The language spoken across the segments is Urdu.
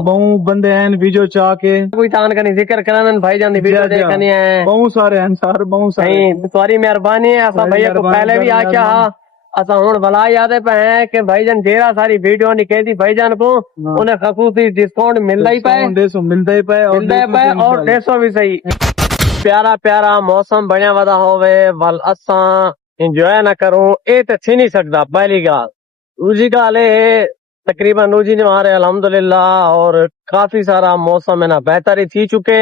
بہت بندے ہیں ویڈیو چاہ کے کوئی تان کنی ذکر کرن بھائی جان دی ویڈیو دیکھنی ہے بہت سارے ہیں سر بہت سارے نہیں تمہاری مہربانی ہے اسا بھیا کو پہلے بھی آکیا ہا اسا ہن بلا یاد پہ ہیں کہ بھائی جان ڈیرا ساری ویڈیو نکل دی بھائی جان کو انہیں خصوصی ڈسکاؤنٹ ملتا ہی پائے ملتا ہی پائے اور 150 بھی صحیح پیارا پیارا موسم بنیا ودا ہوئے ول اساں انجوائے نہ کروں اے تے تھی نہیں سکتا پہلی گال دوسری گال اے تقریباً روزی نے ہمارے الحمدللہ اور کافی سارا موسم ہے نا بہتر ہی تھی چکے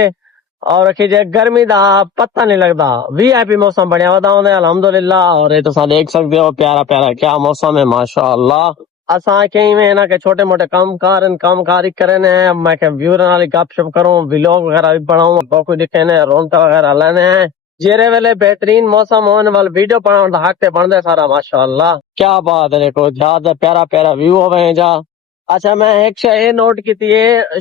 اور کہ جے گرمی دا پتہ نہیں لگتا وی آئی پی موسم بنیا ودا ہوندے الحمدللہ اور یہ تو سا دیکھ سکتے ہو پیارا پیارا کیا موسم ہے ماشاءاللہ اساں کہیں میں نا کہ چھوٹے موٹے کام کاری کرنے ہیں میں کہ ویور والی گپ شپ کروں ویلوگ وغیرہ بھی بناؤں باقی دکھنے رونق وغیرہ لینے ہیں جیرے ویلے بہترین موسم ہونے والے ویڈیو بناؤں دا حق تے بندے سارا ماشاءاللہ کیا بات ہے دیکھو زیادہ پیارا پیارا ویو ہوئے ہیں جا اچھا میں ایک شے یہ نوٹ کی تھی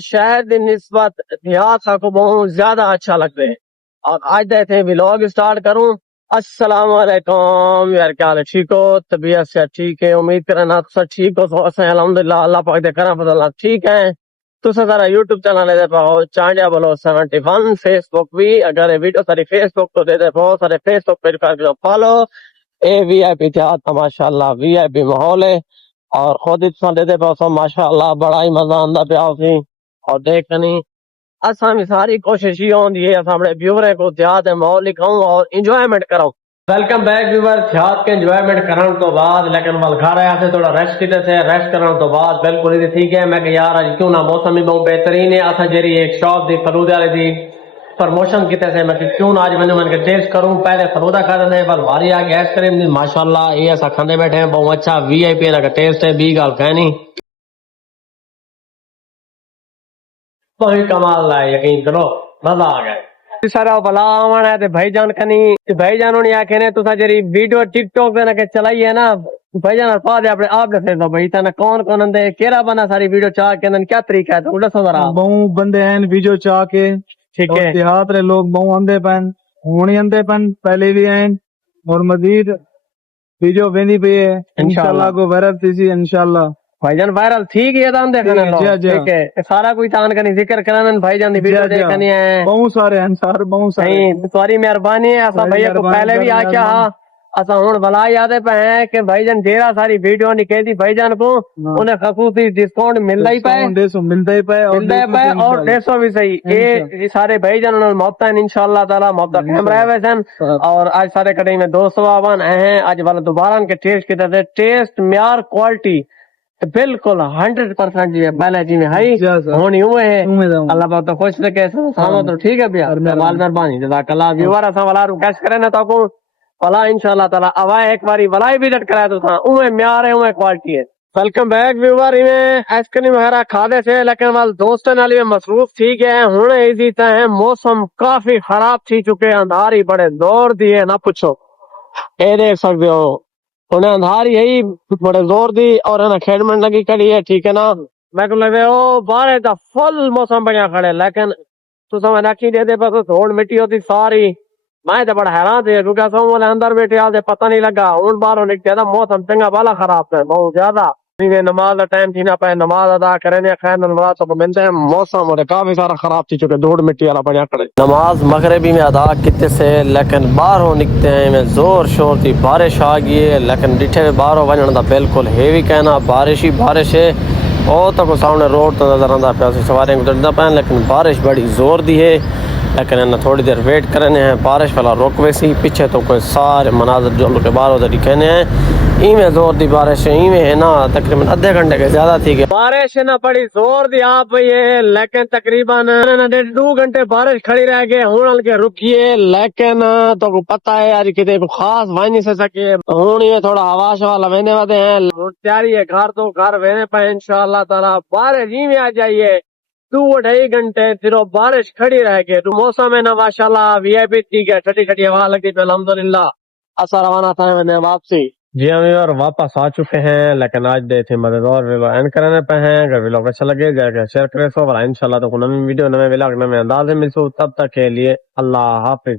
شہر دی نسبت دیہات کو بہت زیادہ اچھا لگتے ہیں اور آج دے تھے ویلوگ سٹارٹ کروں السلام علیکم یار کیا حال ہے ٹھیک ہو طبیعت سے ٹھیک ہے امید کرنا تو سب ٹھیک ہو سو اسیں الحمدللہ اللہ پاک دے کرم فضل اللہ ٹھیک ہے تو سارا یوٹیوب چینل دے پاؤ چانجا بولو 71 فیس بک بھی اگر یہ ویڈیو ساری فیس بک تو دے پاؤ سارے فیس بک پہ کر کے فالو اے وی آئی پی تھا ماشاءاللہ وی آئی پی ماحول ہے اور خود اتنا دے پاؤ سب ماشاءاللہ بڑا ہی مزہ آندا پیا اسی اور دیکھنی اساں بھی ساری کوشش یہ ہوندی ہے اساں اپنے ویوریں کو دیہات ماحول دکھاؤں اور انجوائمنٹ کراؤں ویلکم بیک ویور دیہات کے انجوائمنٹ کرنے تو بعد لیکن ول گھر آیا سے تھوڑا ریسٹ کیتے سے ریسٹ کرنے تو بعد بالکل ہی ٹھیک ہے میں کہ یار اج کیوں نہ موسم بھی بہت بہترین ہے اساں جیری ایک شاپ دی فلودے والے دی پروموشن کیتے سے میں کہ کیوں نہ اج من کے ٹیسٹ کروں پہلے فلودا کھا دے بل واری آ گیا ایس کریم دی ماشاءاللہ یہ ایسا کھاندے بیٹھے ہیں بہت اچھا وی آئی پی کا ٹیسٹ ہے بی گل کہنی کوئی کمال ہے یقین کرو مزہ آ گیا سارا بلا آوان ہے تے بھائی جان کنی بھائی جانوں نے آکھے نے تساں جڑی ویڈیو ٹک ٹاک تے نہ کہ چلائی ہے نا بھائی جان پا دے اپنے آپ دے دو بھائی تاں کون کون اندے کیڑا بنا ساری ویڈیو چاہ کے کیا طریقہ ہے تو دسو ذرا بہت بندے ہیں ویڈیو چاہ کے ٹھیک ہے دیہات رے لوگ بہت آندے پن ہونی آندے پن پہلے بھی ہیں اور مزید ویڈیو ویندی پئی ہے انشاءاللہ کو وائرل تھی انشاءاللہ بھائی جان وائرل تھی گئی تاں دیکھنے لو ٹھیک ہے سارا کوئی تان کنی ذکر کرن بھائی جان دی ویڈیو دیکھنی ہے بہت سارے ہیں سر بہت سارے نہیں تمہاری مہربانی ہے اسا بھیا کو پہلے بھی آکیا ہا اسا ہن بلا یاد پہ ہیں کہ بھائی جان ڈیرا ساری ویڈیو نکل دی بھائی جان کو انہیں خصوصی ڈسکاؤنٹ ملتا ہی پائے ملتا ہی پائے اور 150 بھی صحیح یہ سارے بھائی جان محبت ہیں انشاءاللہ تعالی محبت قائم رہے ویسن اور آج سارے کٹے میں 200 آوان ہیں آج والا دوبارہ کے ٹیسٹ کیتے تھے ٹیسٹ معیار کوالٹی بالکل 100% جی ہے پہلے جی میں ہائی ہونی ہوئے ہیں اللہ پاک تو خوش رکھے سلامت تو ٹھیک ہے بیا مہربانی جزاک اللہ ویور اسا والا ریکویسٹ کرے نا تو کو بلا انشاءاللہ تعالی اوائے ایک باری بلائی وزٹ کرا تو تھا اوے معیار ہے اوے کوالٹی ہے ویلکم بیک ویور میں ایس کریم وغیرہ کھادے سے لیکن وال دوستوں نال مصروف تھی گئے ہن ایزی تے موسم کافی خراب تھی چکے اندھاری بڑے دور دیے نہ پوچھو اے دیکھ سکتے ہو انہیں اندھاری ہے بڑے زور دی اور انہیں کھیڑمنٹ لگی کڑی ہے ٹھیک ہے نا میں کو لگے او باہر دا فل موسم بنیا کھڑے لیکن تو سمجھ نکی دے دے بس دھوڑ مٹی ہوتی ساری میں تو بڑا حیران تھے کیونکہ سو والے اندر بیٹھے آتے پتہ نہیں لگا ہوں باہر نکلے تھا موسم چنگا بالا خراب ہے بہت زیادہ نماز کا ٹائم تھی نہ پہ نماز ادا کریں خیر نماز تو ملتے ہیں موسم اور کافی سارا خراب تھی چکے دھوڑ مٹی والا بنیا کھڑے نماز مغربی میں ادا کتے سے لیکن باہروں نکتے ہیں میں زور شور تھی بارش آ گئی ہے لیکن ڈٹھے میں باہروں بننا بالکل ہیوی کہنا بارش ہی بارش ہے اور تو سامنے روڈ تو نظر آتا پیا سواریں گزرتا پہ لیکن بارش بڑی زور دی ہے لیکن انہیں تھوڑی دیر ویٹ کرنے ہیں بارش والا روک ویسی پیچھے تو کوئی سارے مناظر جو لوگ باہر ادھر دکھنے ہیں ایویں زور دی بارش ایویں ہے نا تقریباً آدھے گھنٹے کے زیادہ تھی گئی بارش نا بڑی زور دی آپ پئی ہے لیکن تقریباً 2 گھنٹے بارش کھڑی رہ گئے ہوں کے رکیے لیکن تو کو پتہ ہے آج کتے کو خاص وائن نہیں سے سکے ہوں یہ تھوڑا ہوا شوا لگنے والے ہیں تیاری ہے گھر تو گھر وینے پہ انشاءاللہ تعالی بارش ایویں آ جائیے 2-2.5 گھنٹے پھر بارش کھڑی رہ گئی تو موسم ہے نا ماشاءاللہ وی آئی پی ٹھیک ہے ٹھٹی ٹھٹی ہوا لگتی پہ الحمدللہ اثر روانہ تھا میں واپسی جی ہم اور واپس آ چکے ہیں لیکن آج دے تھے مددگار ویلو اینڈ کرنے پہ ہیں اگر ویلو اچھا لگے جائے کہ شیئر کرے سو انشاءاللہ تو نئی ویڈیو نئے ولاگ نئے انداز میں ملسو تب تک کے لیے اللہ حافظ